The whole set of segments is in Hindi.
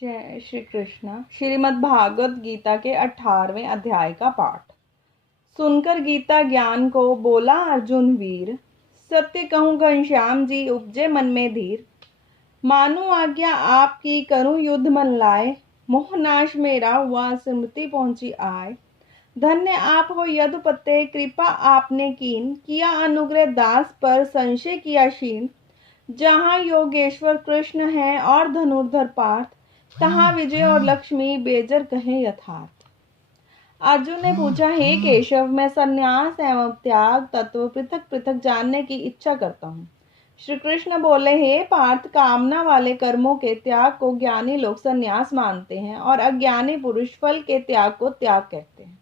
जय श्री कृष्ण। श्रीमद् भागवत गीता के 18वें अध्याय का पाठ। सुनकर गीता ज्ञान को बोला अर्जुन वीर, सत्य कहूँ घनश्याम जी उपजे मन में धीर। मानू आज्ञा आपकी करूँ युद्ध मन लाए, मोहनाश मेरा हुआ स्मृति पहुंची आए। धन्य आप हो यदुपते कृपा आपने कीन, किया अनुग्रह दास पर संशय किया शीन। जहाँ योगेश्वर कृष्ण है और धनुर्धर पार्थ, तहाँ विजय और लक्ष्मी बेजर कहें यथार्थ। अर्जुन ने पूछा, हे केशव, मैं संन्यास एवं त्याग तत्व पृथक पृथक जानने की इच्छा करता हूँ। श्री कृष्ण बोले, हे पार्थ, कामना वाले कर्मों के त्याग को ज्ञानी लोग संन्यास मानते हैं और अज्ञानी पुरुष फल के त्याग को त्याग कहते हैं।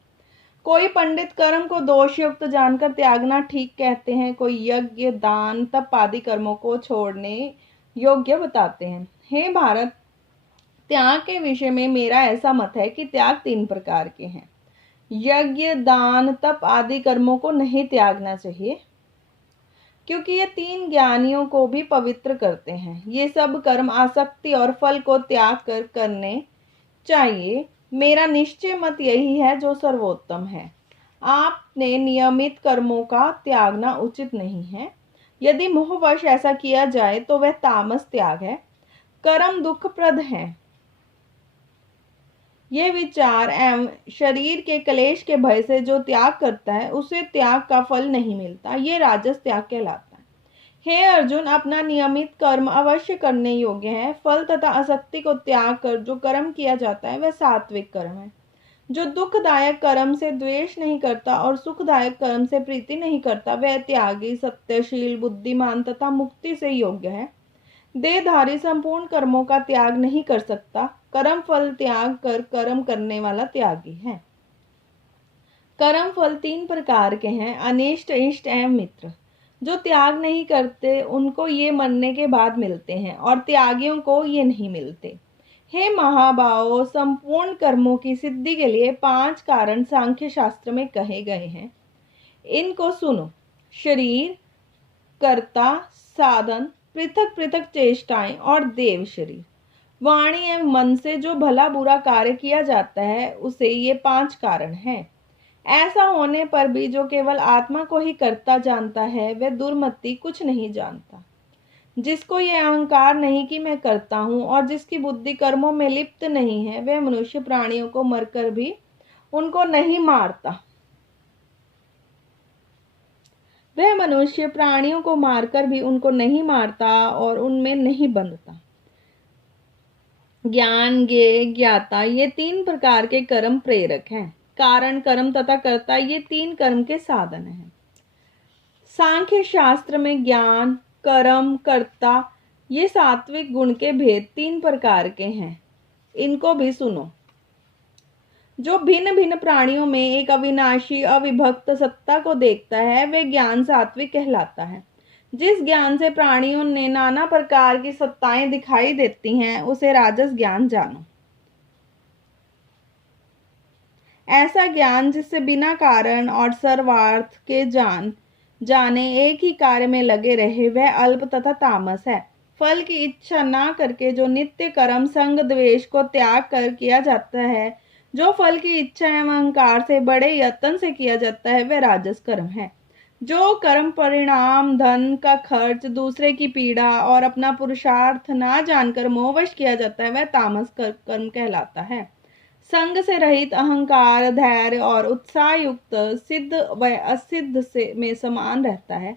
कोई पंडित कर्म को दोषयुक्त जानकर त्यागना ठीक कहते हैं, कोई यज्ञ दान तप आदि कर्मों को छोड़ने योग्य बताते हैं। हे भारत, त्याग के विषय में मेरा ऐसा मत है कि त्याग 3 प्रकार के हैं। यज्ञ दान तप आदि कर्मों को नहीं त्यागना चाहिए, क्योंकि ये 3 ज्ञानियों को भी पवित्र करते हैं। ये सब कर्म आसक्ति और फल को त्याग कर करने चाहिए। मेरा निश्चय मत यही है जो सर्वोत्तम है। आपने नियमित कर्मों का त्यागना उचित नहीं है। यदि मोहवश ऐसा किया जाए तो वह तामस त्याग है। कर्म दुखप्रद है। ये विचार एवं शरीर के क्लेश के भय से जो त्याग करता है, उसे त्याग का फल नहीं मिलता। ये राजस त्याग कहलाता है। हे अर्जुन, अपना नियमित कर्म अवश्य करने योग्य है। फल तथा आसक्ति को त्याग कर जो कर्म किया जाता है वह सात्विक कर्म है। जो दुखदायक कर्म से द्वेष नहीं करता और सुखदायक कर्म से प्रीति नहीं करता, वह त्यागी, सत्यशील, बुद्धिमान तथा मुक्ति से योग्य है। देहधारी संपूर्ण कर्मों का त्याग नहीं कर सकता। कर्म फल त्याग कर कर्म करने वाला त्यागी है। कर्म फल 3 प्रकार के हैं, अनिष्ट, इष्ट एवं मित्र। जो त्याग नहीं करते उनको ये मरने के बाद मिलते हैं और त्यागियों को ये नहीं मिलते। हे महाबाहो, संपूर्ण कर्मों की सिद्धि के लिए 5 कारण सांख्य शास्त्र में कहे गए हैं। इनको सुनो। शरीर, कर्ता, साधन, पृथक पृथक चेष्टाएं और देव शरीर। वाणी एवं मन से जो भला बुरा कार्य किया जाता है, उसे ये 5 कारण हैं। ऐसा होने पर भी जो केवल आत्मा को ही कर्ता जानता है, वह दुर्मति कुछ नहीं जानता। जिसको ये अहंकार नहीं कि मैं करता हूँ और जिसकी बुद्धि कर्मों में लिप्त नहीं है, वह मनुष्य प्राणियों को मरकर भी उनको नहीं मारता। वह मनुष्य प्राणियों को मारकर भी उनको नहीं मारता और उनमें नहीं बंधता। ज्ञान, ज्ञेय, ज्ञाता, ये 3 प्रकार के कर्म प्रेरक हैं। कारण, कर्म तथा कर्ता, ये 3 कर्म के साधन हैं। सांख्य शास्त्र में ज्ञान, कर्म, कर्ता, ये सात्विक गुण के भेद 3 प्रकार के हैं। इनको भी सुनो। जो भिन्न भिन्न प्राणियों में एक अविनाशी अविभक्त सत्ता को देखता है, वह ज्ञान सात्विक कहलाता है। जिस ज्ञान से प्राणियों ने नाना प्रकार की सत्ताएं दिखाई देती हैं, उसे राजस ज्ञान जानो। ऐसा ज्ञान जिससे बिना कारण और सर्वार्थ के जाने एक ही कार्य में लगे रहे, वह अल्प तथा तामस है। फल की इच्छा ना करके जो नित्य कर्म संग द्वेष को त्याग कर किया जाता है, जो फल की इच्छा एवं अहंकार से बड़े यत्न से किया जाता है, वह राजस कर्म है। जो कर्म परिणाम, धन का खर्च, दूसरे की पीड़ा और अपना पुरुषार्थ ना जानकर मोहवश किया जाता है, वह तामस कर्म कहलाता है। संग से रहित अहंकार, धैर्य और उत्साह युक्त सिद्ध व असिद्ध से में समान रहता है,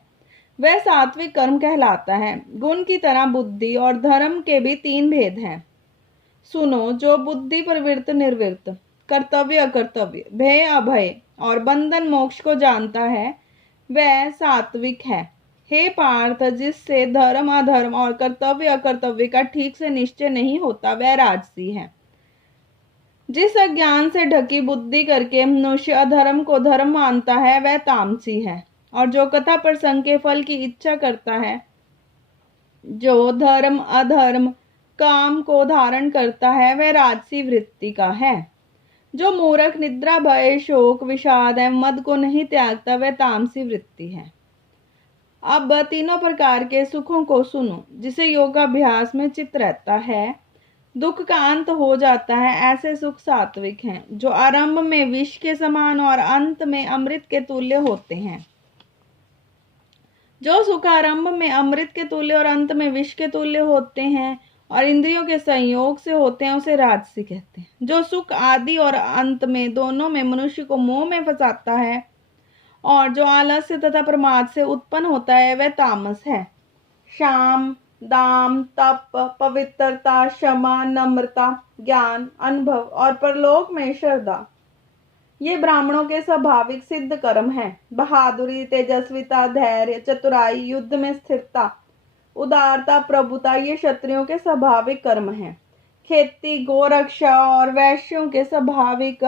वह सात्विक कर्म कहलाता है। गुण की तरह बुद्धि और धर्म के भी 3 भेद हैं। सुनो। जो बुद्धि प्रवृत्त निर्वृत्त, कर्तव्य अकर्तव्य, भय अभय और बंधन मोक्ष को जानता है, वह सात्विक है। हे पार्थ, जिससे धर्म अधर्म और कर्तव्य अकर्तव्य का ठीक से निश्चय नहीं होता, वह राजसी है। जिस अज्ञान से ढकी बुद्धि करके मनुष्य अधर्म को धर्म मानता है, वह तामसी है। और जो कथा प्रसंग के फल की इच्छा करता है, जो धर्म अधर्म काम को धारण करता है, वह राजसी वृत्ति का है। जो मूर्ख निद्रा, भय, शोक, विषाद एवं मद को नहीं त्यागता, वह तामसी वृत्ति है। अब 3 प्रकार के सुखों को सुनो। जिसे योगाभ्यास में चित्त रहता है, दुख का अंत हो जाता है, ऐसे सुख सात्विक हैं, जो आरंभ में विष के समान और अंत में अमृत के तुल्य होते हैं। जो सुख आरंभ में अमृत के तुल्य और अंत में विष के तुल्य होते हैं और इंद्रियों के संयोग से होते हैं, उसे राजसी कहते हैं। जो सुख आदि और अंत में दोनों में मनुष्य को मोह में फंसाता है और जो आलस्य तथा प्रमाद से उत्पन्न होता है, वह तामस है। शाम, दाम, तप, पवित्रता, क्षमा, नम्रता, ज्ञान, अनुभव और परलोक में श्रद्धा, ये ब्राह्मणों के स्वाभाविक सिद्ध कर्म हैं। बहादुरी, तेजस्विता, धैर्य, चतुराई, युद्ध में स्थिरता, उदारता, प्रभुता, ये क्षत्रियों के स्वाभाविक कर्म हैं। खेती, गोरक्षा और वैश्यों के स्वाभाविक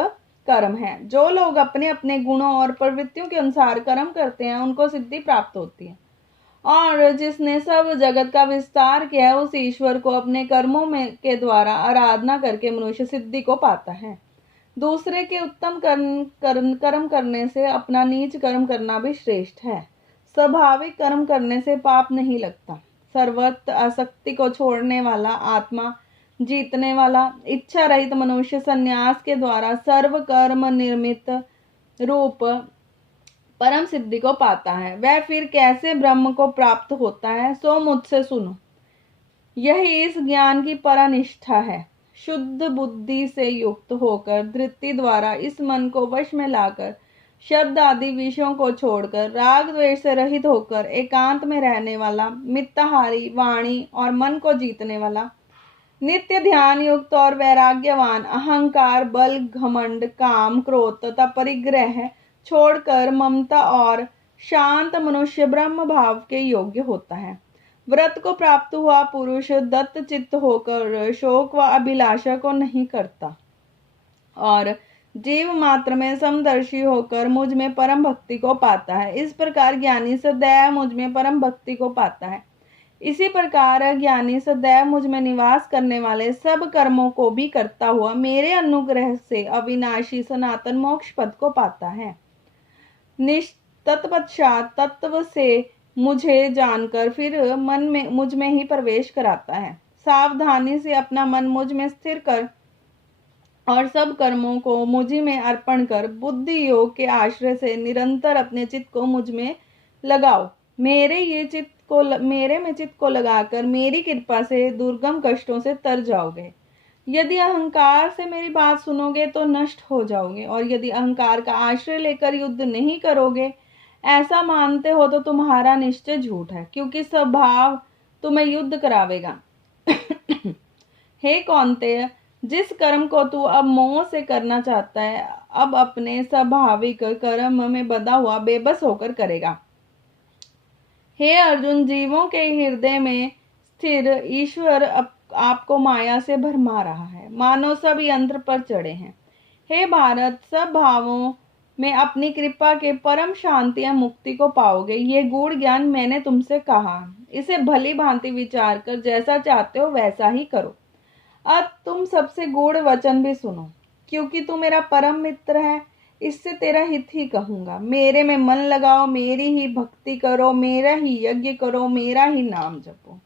कर्म हैं। जो लोग अपने अपने गुणों और प्रवृत्तियों के अनुसार कर्म करते हैं, उनको सिद्धि प्राप्त होती है। और जिसने सब जगत का विस्तार किया है, उस ईश्वर को अपने कर्मों में के द्वारा आराधना करके मनुष्य सिद्धि को पाता है। दूसरे के उत्तम कर्म करने से अपना नीच कर्म करना भी श्रेष्ठ है। स्वाभाविक कर्म करने से पाप नहीं लगता। सर्वत्र आसक्ति को छोड़ने वाला, आत्मा जीतने वाला, इच्छा रहित मनुष्य संन्यास के द्वारा सर्व कर्म निर्मित रूप परम सिद्धि को पाता है। वह फिर कैसे ब्रह्म को प्राप्त होता है, सो मुझसे सुनो। यही इस ज्ञान की परनिष्ठा है। शुद्ध बुद्धि से युक्त होकर धृति द्वारा इस मन को वश में लाकर शब्द आदि विषयों को छोड़कर राग द्वेष से रहित होकर एकांत में रहने वाला, मिताहारी, वाणी और मन को जीतने वाला, नित्य ध्यान युक्त और वैराग्यवान, अहंकार, बल, घमंड, काम, क्रोध तथा परिग्रह छोड़कर ममता और शांत मनुष्य ब्रह्म भाव के योग्य होता है। व्रत को प्राप्त हुआ पुरुष दत्त चित्त होकर शोक व अभिलाषा को नहीं करता और जीव मात्र में समदर्शी होकर मुझ में परम भक्ति को पाता है। इस प्रकार ज्ञानी सदैव मुझ में परम भक्ति को पाता है। इसी प्रकार ज्ञानी सदैव मुझ में निवास करने वाले सब कर्मों को भी करता हुआ मेरे अनुग्रह से अविनाशी सनातन मोक्ष पद को पाता है। तत्पश्चात तत्व से मुझे जानकर फिर मन में मुझ में ही प्रवेश कराता है। सावधानी से अपना मन मुझ में स्थिर कर और सब कर्मों को मुझी में अर्पण कर बुद्धि योग के आश्रय से निरंतर अपने चित्त को मुझ में लगाओ। मेरे में चित्त को लगाकर मेरी कृपा से दुर्गम कष्टों से तर जाओगे। यदि अहंकार से मेरी बात सुनोगे तो नष्ट हो जाओगे, और यदि अहंकार का आश्रय लेकर युद्ध नहीं करोगे, ऐसा मानते हो तो तुम्हारा निश्चय झूठ है, क्योंकि स्वभाव तुम्हें युद्ध करावेगा। हे कौन्तेय, जिस कर्म को तू अब मोह से करना चाहता है, अब अपने स्वाभाविक कर्म में बंधा हुआ बेबस होकर करेगा। हे अर्जुन, जीवों के हृदय में स्थिर ईश्वर आपको माया से भरमा रहा है, मानो सब यंत्र पर चढ़े हैं। हे भारत, सब भावों में अपनी कृपा के परम शांति या मुक्ति को पाओगे। ये गूढ़ ज्ञान मैंने तुमसे कहा, इसे भली भांति विचार कर जैसा चाहते हो वैसा ही करो। अब तुम सबसे गूढ़ वचन भी सुनो, क्योंकि तू मेरा परम मित्र है, इससे तेरा हित ही कहूंगा। मेरे में मन लगाओ, मेरी ही भक्ति करो, मेरा ही यज्ञ करो, मेरा ही नाम जपो।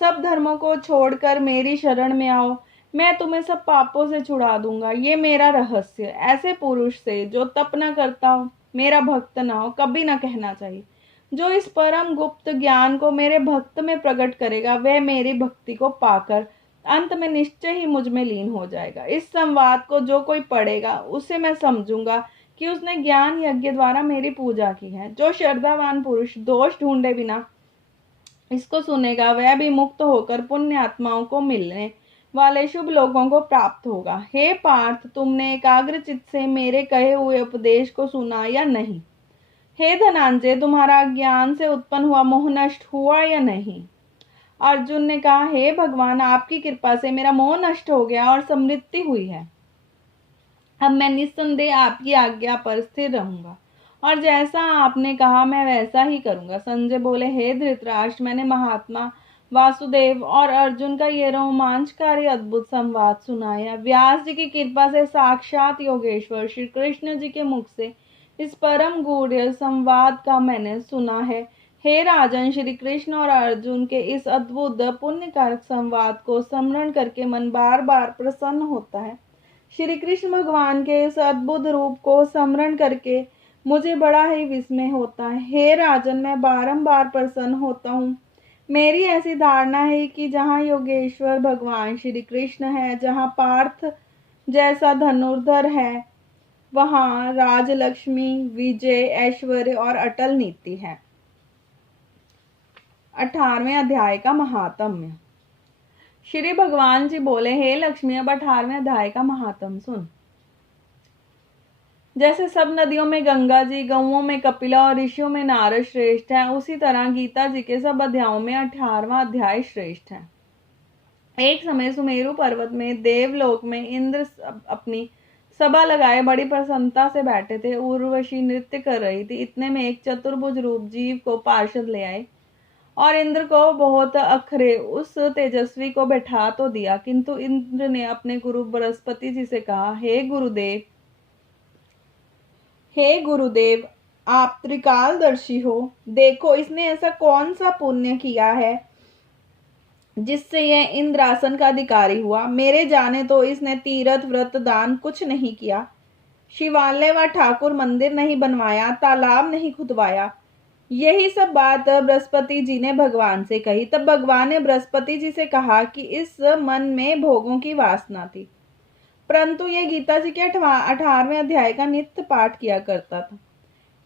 सब धर्मों को छोड़कर मेरी शरण में आओ, मैं तुम्हें सब पापों से छुड़ा दूंगा। ये मेरा रहस्य ऐसे पुरुष से जो तप न करता हो, मेरा भक्त न हो, कभी न कहना चाहिए। जो इस परम गुप्त ज्ञान को मेरे भक्त में प्रकट करेगा, वह मेरी भक्ति को पाकर अंत में निश्चय ही मुझ में लीन हो जाएगा। इस संवाद को जो कोई पढ़ेगा, उसे मैं समझूंगा कि उसने ज्ञान यज्ञ द्वारा मेरी पूजा की है। जो श्रद्धावान पुरुष दोष ढूंढे बिना इसको सुनेगा, वह भी मुक्त होकर पुण्य आत्माओं को मिलने वाले शुभ लोगों को प्राप्त होगा। हे पार्थ, तुमने एकाग्र चित्त से मेरे कहे हुए उपदेश को सुना या नहीं? हे धनंजय, तुम्हारा ज्ञान से उत्पन्न हुआ मोह नष्ट हुआ या नहीं? अर्जुन ने कहा, हे भगवान, आपकी कृपा से मेरा मोह नष्ट हो गया और समृद्धि हुई है। अब मैं निस्संदेह आपकी आज्ञा पर स्थिर रहूंगा और जैसा आपने कहा मैं वैसा ही करूंगा। संजय बोले, हे धृतराष्ट्र, मैंने महात्मा वासुदेव और अर्जुन का ये रोमांचकारी अद्भुत संवाद सुनाया। व्यास जी की कृपा से साक्षात योगेश्वर श्री कृष्ण जी के मुख से इस परम गूढ़ संवाद का मैंने सुना है। हे राजन, श्री कृष्ण और अर्जुन के इस अद्भुत पुण्यकारक संवाद को स्मरण करके मन बार बार प्रसन्न होता है। श्री कृष्ण भगवान के इस अद्भुत रूप को स्मरण करके मुझे बड़ा ही विस्मय होता है। हे राजन, मैं बारंबार प्रसन्न होता हूँ। मेरी ऐसी धारणा है कि जहाँ योगेश्वर भगवान श्री कृष्ण है, जहाँ पार्थ जैसा धनुर्धर है, वहाँ राजलक्ष्मी, विजय, ऐश्वर्य और अटल नीति है। 18वें अध्याय का महात्म्य। श्री भगवान जी बोले, हे लक्ष्मी, अब 18वें अध्याय का महात्म्य सुन। जैसे सब नदियों में गंगा जी, गौओं में कपिला और ऋषियों में नारद श्रेष्ठ है, उसी तरह गीता जी के सब अध्यायों में 18वां अध्याय श्रेष्ठ है। एक समय सुमेरु पर्वत में देवलोक में इंद्र अपनी सभा लगाए बड़ी प्रसन्नता से बैठे थे। उर्वशी नृत्य कर रही थी। इतने में एक चतुर्भुज रूप जीव को पार्षद ले आए और इंद्र को बहुत अखरे उस तेजस्वी को बैठा तो दिया, किंतु इंद्र ने अपने गुरु बृहस्पति जी से कहा, हे गुरुदेव, आप त्रिकालदर्शी हो। देखो, इसने ऐसा कौन सा पुण्य किया है जिससे यह इंद्रासन का अधिकारी हुआ। मेरे जाने तो इसने तीर्थ व्रत दान कुछ नहीं किया, शिवालय व ठाकुर मंदिर नहीं बनवाया, तालाब नहीं खुदवाया। यही सब बात बृहस्पति जी ने भगवान से कही। तब भगवान ने बृहस्पति जी से कहा कि इस मन में भोगों की वासना थी, परंतु यह गीता जी के 18वें अध्याय का नित्य पाठ किया करता था।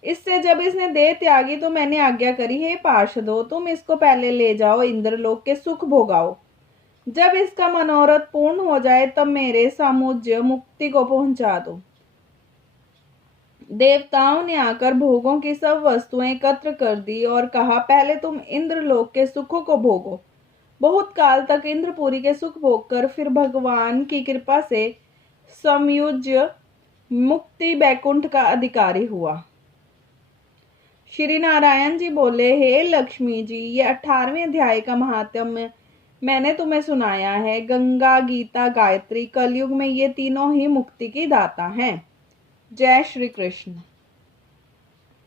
इससे जब इसने देह त्यागी तो मैंने आज्ञा करी, हे पार्षदों, तुम इसको पहले ले जाओ, इंद्रलोक के सुख भोगाओ। जब इसका मनोरथ पूर्ण हो जाए तब मेरे सामुज्य मुक्ति को पहुंचा दो। देवताओं ने आकर भोगों की सब वस्तुएं एकत्र कर दी और कहा, पहले तुम इंद्रलोक के सुखों को भोगो। बहुत काल तक इंद्रपुरी के सुख भोगकर फिर भगवान की कृपा से समयुज्य मुक्ति बैकुंठ का अधिकारी हुआ। श्री नारायण जी बोले, हे लक्ष्मी जी, ये 18वें अध्याय का महात्म्य मैंने तुम्हें सुनाया है। गंगा, गीता, गायत्री, कलयुग में ये तीनों ही मुक्ति की दाता हैं। जय श्री कृष्ण।